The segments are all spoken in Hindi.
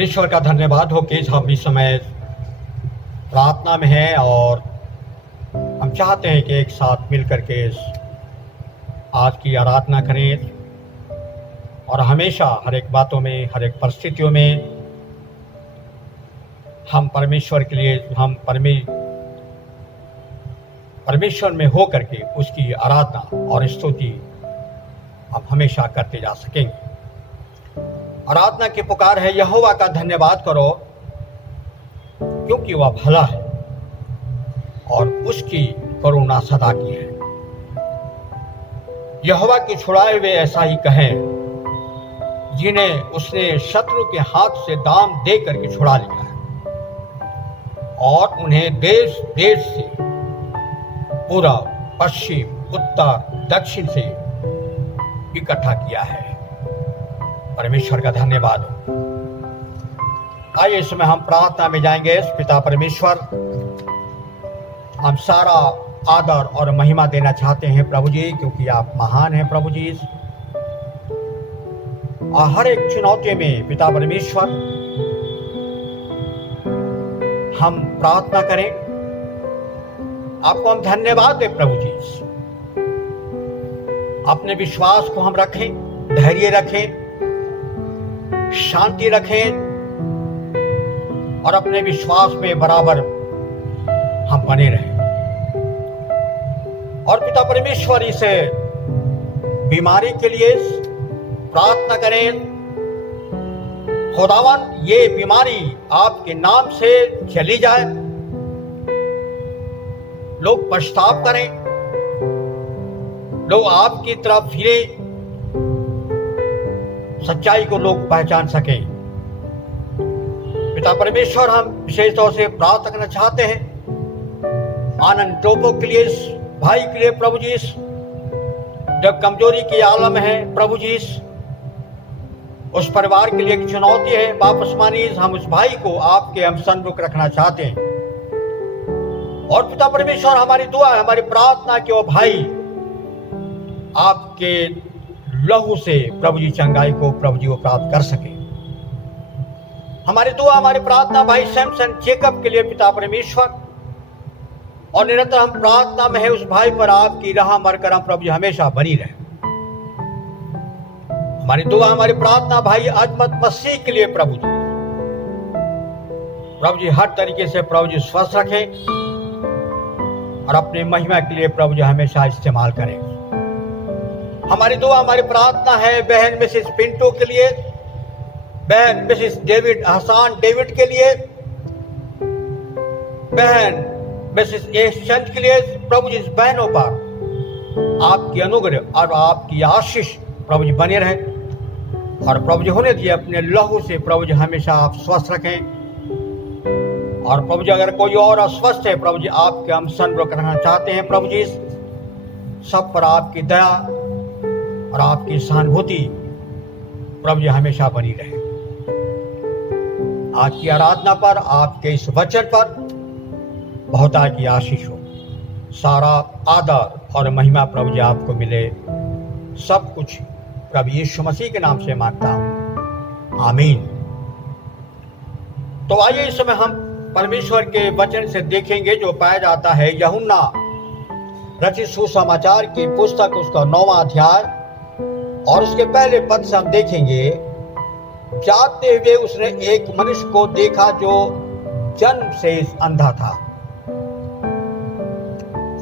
परमेश्वर का धन्यवाद हो कि हम इस समय प्रार्थना में हैं और हम चाहते हैं कि एक साथ मिलकर के आज की आराधना करें और हमेशा हर एक बातों में, हर एक परिस्थितियों में हम परमेश्वर के लिए परमेश्वर में हो करके उसकी आराधना और स्तुति हम हमेशा करते जा सकेंगे। आराधना की पुकार है, यहोवा का धन्यवाद करो क्योंकि वह भला है और उसकी करुणा सदा की है। यहोवा के छुड़ाए हुए ऐसा ही कहें जिन्हें उसने शत्रु के हाथ से दाम दे करके छुड़ा लिया है और उन्हें देश देश से, पूर्व, पश्चिम, उत्तर, दक्षिण से इकट्ठा किया है। परमेश्वर का धन्यवाद हो। आइए इस समय हम प्रार्थना में जाएंगे। पिता परमेश्वर, हम सारा आदर और महिमा देना चाहते हैं प्रभु जी, क्योंकि आप महान हैं प्रभु जी। और हर एक चुनौती में पिता परमेश्वर हम प्रार्थना करें, आपको हम धन्यवाद दें प्रभु जी। अपने विश्वास को हम रखें, धैर्य रखें, शांति रखें और अपने विश्वास में बराबर हम बने रहें। और पिता परमेश्वर इस बीमारी के लिए प्रार्थना करें। खुदावन, ये बीमारी आपके नाम से चली जाए। लोग पछताव करें, लोग आपकी तरफ फिरे, सच्चाई को लोग पहचान सकें। पिता परमेश्वर, हम विशेष तौर से प्रार्थना करना चाहते हैं आनंद टोपो के लिए, भाई के लिए प्रभु जी, जब कमजोरी की आलम है प्रभु जी, उस परिवार के लिए एक चुनौती है। वापस मानी, हम उस भाई को आपके हम सन्मुख रखना चाहते हैं। और पिता परमेश्वर, हमारी दुआ है, हमारी प्रार्थना कि वो भाई आपके लहू से प्रभु जी चंगाई को प्रभु जी वो प्राप्त कर सके। हमारी दुआ, हमारी प्रार्थना भाई सैमसन जेकब के लिए पिता परमेश्वर, और निरंतर हम प्रार्थना में है उस भाई पर आपकी राह मरकरम प्रभु जी हमेशा बनी रहे। हमारी दुआ, हमारी प्रार्थना भाई अजमत मसीह के लिए प्रभु जी हर तरीके से प्रभु जी स्वस्थ रखें और अपनी महिमा के लिए प्रभु जी हमेशा इस्तेमाल करें। हमारी दुआ, हमारी प्रार्थना है बहन मिसेस पिंटो के लिए, बहन मिसेस डेविड हसान डेविड के लिए, बहन मिसेस एशचंद के लिए प्रभु जी, इस बहनों पर आपकी अनुग्रह और आपकी आशीष प्रभु जी बने रहे और प्रभु जी होने दिए अपने लहू से प्रभु जी हमेशा आप स्वस्थ रखें। और प्रभु जी, अगर कोई और अस्वस्थ है प्रभु जी, आपके हम सन्मुख रखना चाहते हैं प्रभु जी। सब पर आपकी दया और आपकी सहानुभूति प्रभु जी हमेशा बनी रहे। आज की आराधना पर, आपके इस वचन पर बहुत की आशीष हो। सारा आदर और महिमा प्रभु जी आपको मिले। सब कुछ प्रभु यीशु मसीह के नाम से मांगता हूं, आमीन। तो आइए इस समय हम परमेश्वर के वचन से देखेंगे जो पाया जाता है यूहन्ना रचित सुसमाचार की पुस्तक, उसका 9वां अध्याय और उसके पहले पद से हम देखेंगे। जाते हुए उसने एक मनुष्य को देखा जो जन्म से अंधा था।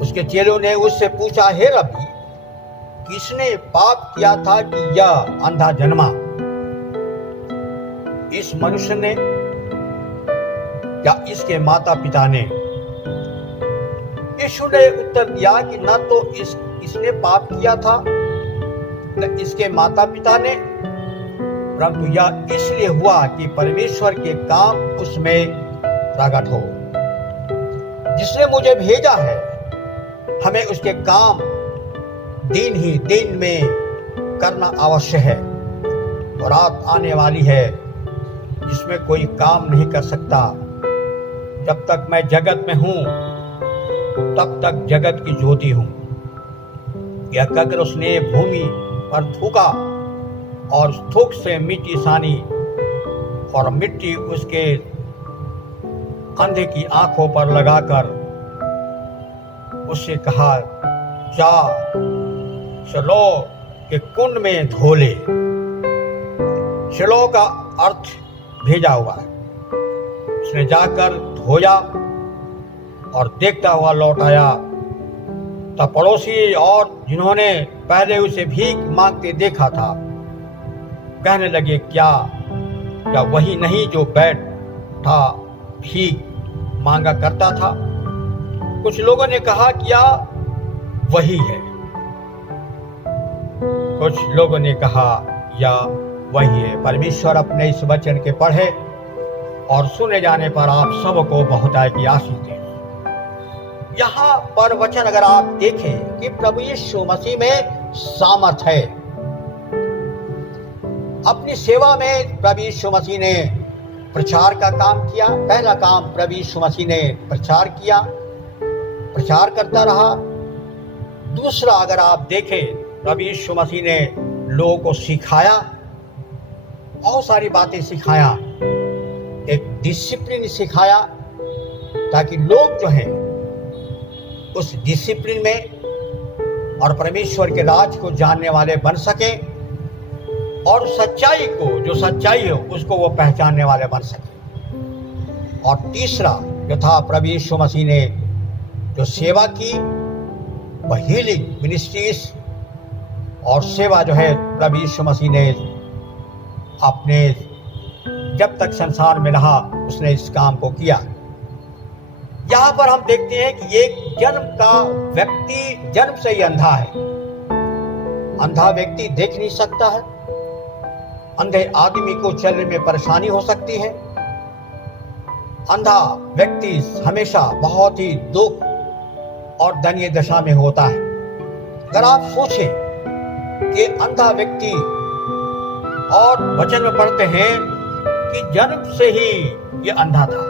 उसके चेलों ने उससे पूछा, हे रब्बी, किसने पाप किया था कि यह अंधा जन्मा, इस मनुष्य ने या इसके माता पिता ने? यीशु ने उत्तर दिया कि न तो इसने पाप किया था न इसके माता पिता ने, परंतु यह इसलिए हुआ कि परमेश्वर के काम उसमें प्रकट हो। जिसने मुझे भेजा है, हमें उसके काम दिन ही दिन में करना आवश्यक है। और रात आने वाली है जिसमें कोई काम नहीं कर सकता। जब तक मैं जगत में हूं तब तक जगत की ज्योति हूं। यह कहकर उसने भूमि पर थूका और थूक से मिट्टी सानी और मिट्टी उसके अंधे की आंखों पर लगाकर उससे कहा, जा चलो के कुंड में धो ले। चलो का अर्थ भेजा हुआ है। उसने जाकर धोया और देखता हुआ लौट आया। तब पड़ोसी और जिन्होंने पहले उसे भीख मांगते देखा था कहने लगे, क्या वही नहीं जो बैठा भीख मांगा करता था? कुछ लोगों ने कहा, क्या वही है? कुछ लोगों ने कहा, या वही है। परमेश्वर अपने इस वचन के पढ़े और सुने जाने पर आप सबको बहुतायत की आशीष दे। यहाँ पर वचन अगर आप देखें कि प्रभु यीशु मसीह में सामर्थ है। अपनी सेवा में प्रभु यीशु मसीह ने प्रचार का काम किया। पहला काम प्रभु यीशु मसीह ने प्रचार किया, प्रचार करता रहा। दूसरा अगर आप देखें, प्रभु यीशु मसीह ने लोगों को सिखाया, बहुत सारी बातें सिखाया, एक डिसिप्लिन सिखाया ताकि लोग जो हैं उस डिसिप्लिन में और परमेश्वर के राज को जानने वाले बन सके और सच्चाई को, जो सच्चाई है उसको वो पहचानने वाले बन सके। और तीसरा जो था, प्रभु यीशु मसीह ने जो सेवा की वह हीलिंग मिनिस्ट्रीज और सेवा जो है प्रभु यीशु मसीह ने अपने जब तक संसार में रहा उसने इस काम को किया। यहाँ पर हम देखते हैं कि एक जन्म का व्यक्ति जन्म से ही अंधा है। अंधा व्यक्ति देख नहीं सकता है। अंधे आदमी को चलने में परेशानी हो सकती है। अंधा व्यक्ति हमेशा बहुत ही दुख और दयनीय दशा में होता है। अगर आप सोचें कि अंधा व्यक्ति, और वचन में पढ़ते हैं कि जन्म से ही ये अंधा था,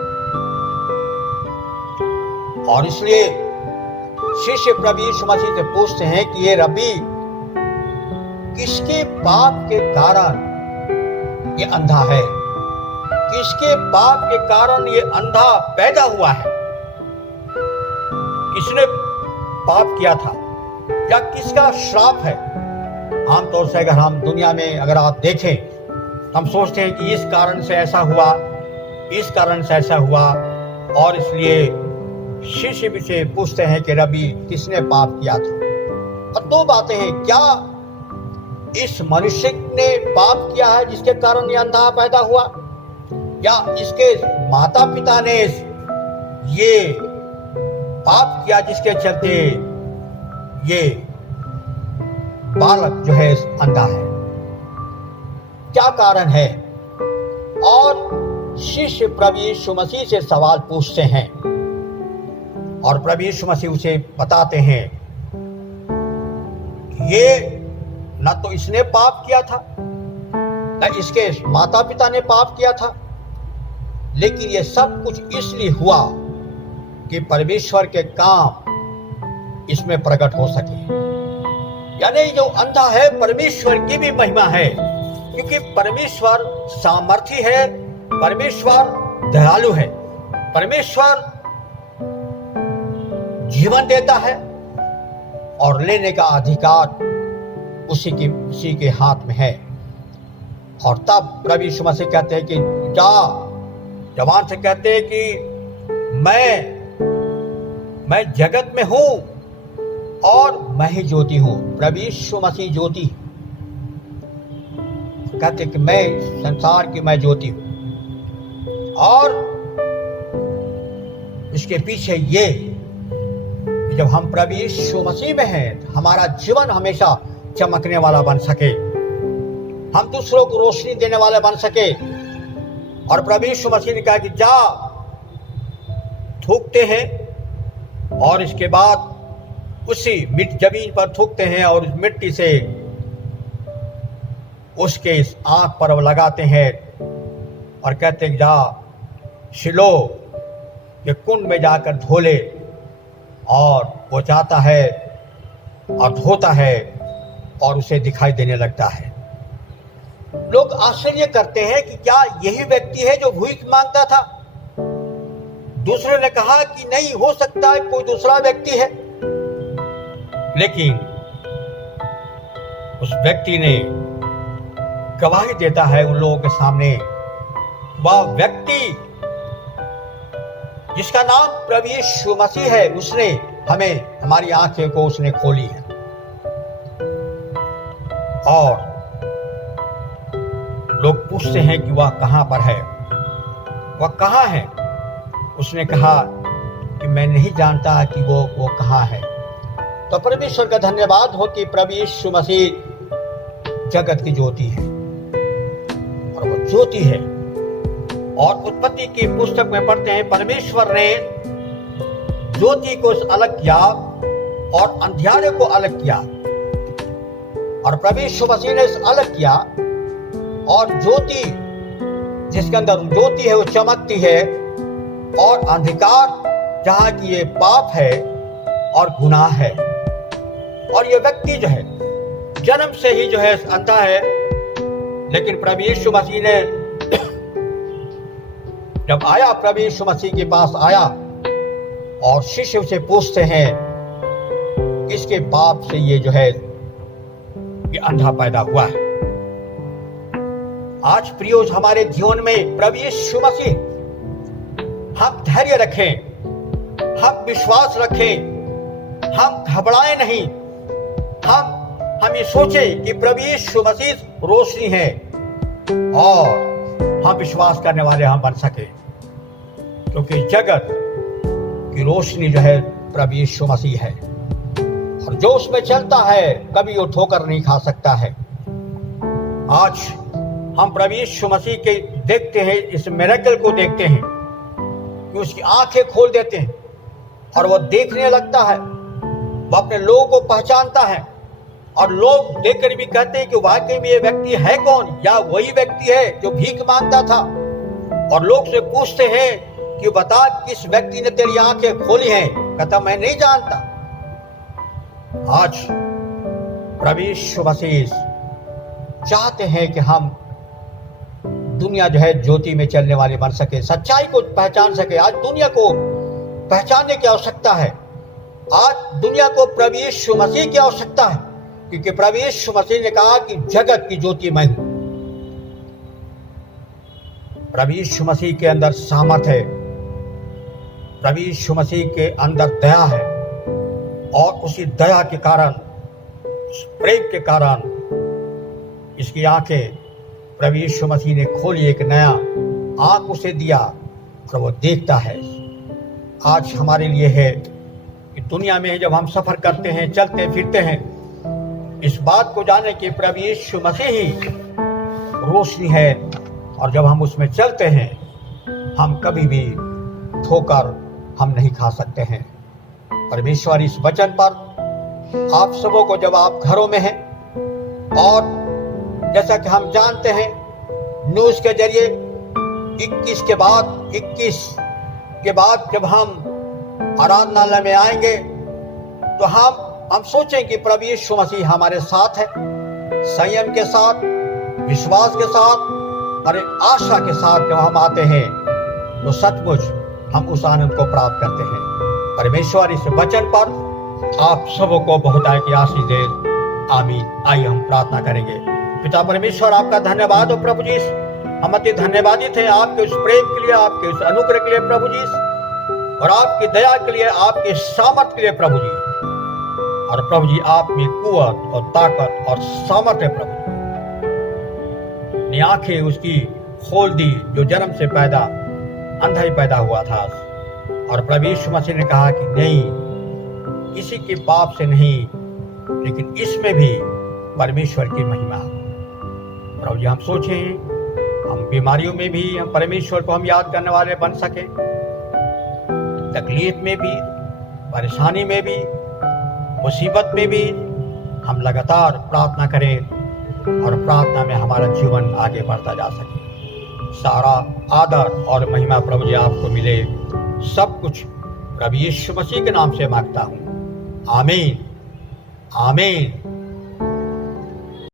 और इसलिए शिष्य प्रभु यीशु मसीह से पूछते हैं कि ये रब्बी, किसके पाप के कारण ये अंधा है? किसके पाप के कारण ये अंधा पैदा हुआ है? किसने पाप किया था या किसका श्राप है? आमतौर से अगर हम दुनिया में अगर आप देखें, हम सोचते हैं कि इस कारण से ऐसा हुआ, इस कारण से ऐसा हुआ, और इसलिए शिष्य भी से पूछते हैं कि रबी किसने पाप किया था? और दो बातें हैं, क्या इस मनुष्य ने पाप किया है जिसके कारण ये अंधा पैदा हुआ, या इसके माता पिता ने ये पाप किया जिसके चलते ये बालक जो है अंधा है? क्या कारण है? और शिष्य प्रभु यीशु मसीह से सवाल पूछते हैं और प्रभु यीशु मसीह उसे बताते हैं कि ये न तो इसने पाप किया था, न इसके माता पिता ने पाप किया था, लेकिन ये सब कुछ इसलिए हुआ कि परमेश्वर के काम इसमें प्रकट हो सके। यानी जो अंधा है परमेश्वर की भी महिमा है, क्योंकि परमेश्वर सामर्थी है, परमेश्वर दयालु है, परमेश्वर जीवन देता है और लेने का अधिकार उसी के हाथ में है। और तब प्रभु यीशु मसीह कहते हैं कि जा, जवान से कहते हैं कि मैं जगत में हूं और मैं ही ज्योति हूं। प्रभु यीशु मसीह ज्योति कहते कि मैं संसार की मैं ज्योति हूं। और इसके पीछे ये जब हम प्रभु यीशु मसीह में हैं, हमारा जीवन हमेशा चमकने वाला बन सके, हम दूसरों को रोशनी देने वाले बन सके। और प्रभु यीशु मसीह ने कहा कि जा, थूकते हैं और इसके बाद उसी जमीन पर थूकते हैं और उस मिट्टी से उसके इस आंख पर लगाते हैं और कहते हैं जा शिलो के कुंड में जाकर धो ले। और वो जाता है और धोता है और उसे दिखाई देने लगता है। लोग आश्चर्य करते हैं कि क्या यही व्यक्ति है जो भीख मांगता था। दूसरे ने कहा कि नहीं, हो सकता है कोई दूसरा व्यक्ति है। लेकिन उस व्यक्ति ने गवाही देता है उन लोगों के सामने, वह व्यक्ति जिसका नाम प्रभु यीशु मसीह है, उसने हमें, हमारी आंखें को उसने खोली है। और लोग पूछते हैं कि वह कहां पर है, वह कहां है। उसने कहा कि मैं नहीं जानता कि वो कहां है। तो परमेश्वर का धन्यवाद हो कि प्रभु यीशु मसीह जगत की ज्योति है, और वो ज्योति है। और उत्पत्ति की पुस्तक में पढ़ते हैं, परमेश्वर ने ज्योति को अलग किया और अंधियारे को अलग किया, और प्रभु यीशु मसीह ने इसे अलग किया। और ज्योति, जिसके अंदर ज्योति है, वो चमकती है, और अंधकार जहां की ये पाप है और गुनाह है। और ये व्यक्ति जो है जन्म से ही जो है अंधा है। लेकिन प्रभु यीशु मसीह ने जब आया, प्रभु यीशु मसीह के पास आया, और शिष्य से पूछते हैं किसके पाप से ये जो है ये अंधा पैदा हुआ है। आज प्रियो, हमारे जीवन में प्रभु यीशु मसीह, हम धैर्य रखें, हम विश्वास रखें, हम घबराएं नहीं। हम ये सोचें कि प्रभु यीशु मसीह रोशनी है, और हम विश्वास करने वाले हम बन सके, क्योंकि जगत की रोशनी जो है प्रभु यीशु मसीह है, और जो उसमें चलता है कभी वो ठोकर नहीं खा सकता है। आज हम प्रभु यीशु मसीह के देखते हैं, इस मिरेकल को देखते हैं कि उसकी आंखें खोल देते हैं, और वो देखने लगता है, वो अपने लोगों को पहचानता है, और लोग देखकर भी कहते हैं कि वाकई में ये व्यक्ति है कौन, या वही व्यक्ति है जो भीख मांगता था। और लोग से पूछते हैं कि बता, किस व्यक्ति ने तेरी आंखें खोली हैं? कहता मैं नहीं जानता। आज प्रभु यीशु मसीह चाहते हैं कि हम दुनिया जो है ज्योति में चलने वाले बन सके, सच्चाई को पहचान सके। आज दुनिया को पहचानने की आवश्यकता है। आज दुनिया को प्रभु यीशु मसीह की आवश्यकता है, क्योंकि प्रभु यीशु मसीह ने कहा कि जगत की ज्योति मैं हूं। प्रभु यीशु मसीह के अंदर सामर्थ है, प्रभु यीशु मसीह के अंदर दया है, और उसी दया के कारण, उस प्रेम के कारण इसकी आंखें प्रभु यीशु मसीह ने खोली, एक नया आंख उसे दिया, और वो देखता है। आज हमारे लिए है कि दुनिया में जब हम सफर करते हैं, चलते फिरते हैं, इस बात को जाने कि प्रभु यीशु मसीह ही रोशनी है, और जब हम उसमें चलते हैं हम कभी भी ठोकर हम नहीं खा सकते हैं। परमेश्वर इस वचन पर आप सबों को, जब आप घरों में हैं, और जैसा कि हम जानते हैं न्यूज़ के जरिए 21 के बाद जब हम आराधनालय में आएंगे, तो हम सोचें कि प्रभु यीशु मसीह हमारे साथ है, संयम के साथ, विश्वास के साथ और एक आशा के साथ जब हम आते हैं, तो सचमुच हम उस आनंद को प्राप्त करते हैं। परमेश्वर इस वचन पर आप सबों को बहुतायत की आशीष दे। आमीन। आइए हम प्रार्थना करेंगे। पिता परमेश्वर, आपका धन्यवाद हो प्रभु जी, हम अति धन्यवादित हैं आपके उस प्रेम के लिए, आपके उस अनुग्रह के लिए प्रभु जी, और आपकी दया के लिए, आपके सामर्थ के लिए प्रभु जी। और प्रभु जी, आप में कुवत और ताकत और सामर्थ है प्रभु जी। अपनी आंखें उसकी खोल दी जो जन्म से पैदा अंधा ही पैदा हुआ था, और प्रभु यीशु मसीह ने कहा कि नहीं, किसी के पाप से नहीं, लेकिन इसमें भी परमेश्वर की महिमा। प्रभु जी, हम सोचें हम बीमारियों में भी हम परमेश्वर को हम याद करने वाले बन सके, तकलीफ में भी, परेशानी में भी, मुसीबत में भी हम लगातार प्रार्थना करें, और प्रार्थना में हमारा जीवन आगे बढ़ता जा सके। सारा आदर और महिमा प्रभु जी आपको मिले। सब कुछ प्रभु यीशु मसीह के नाम से मांगता हूँ। आमीन, आमीन।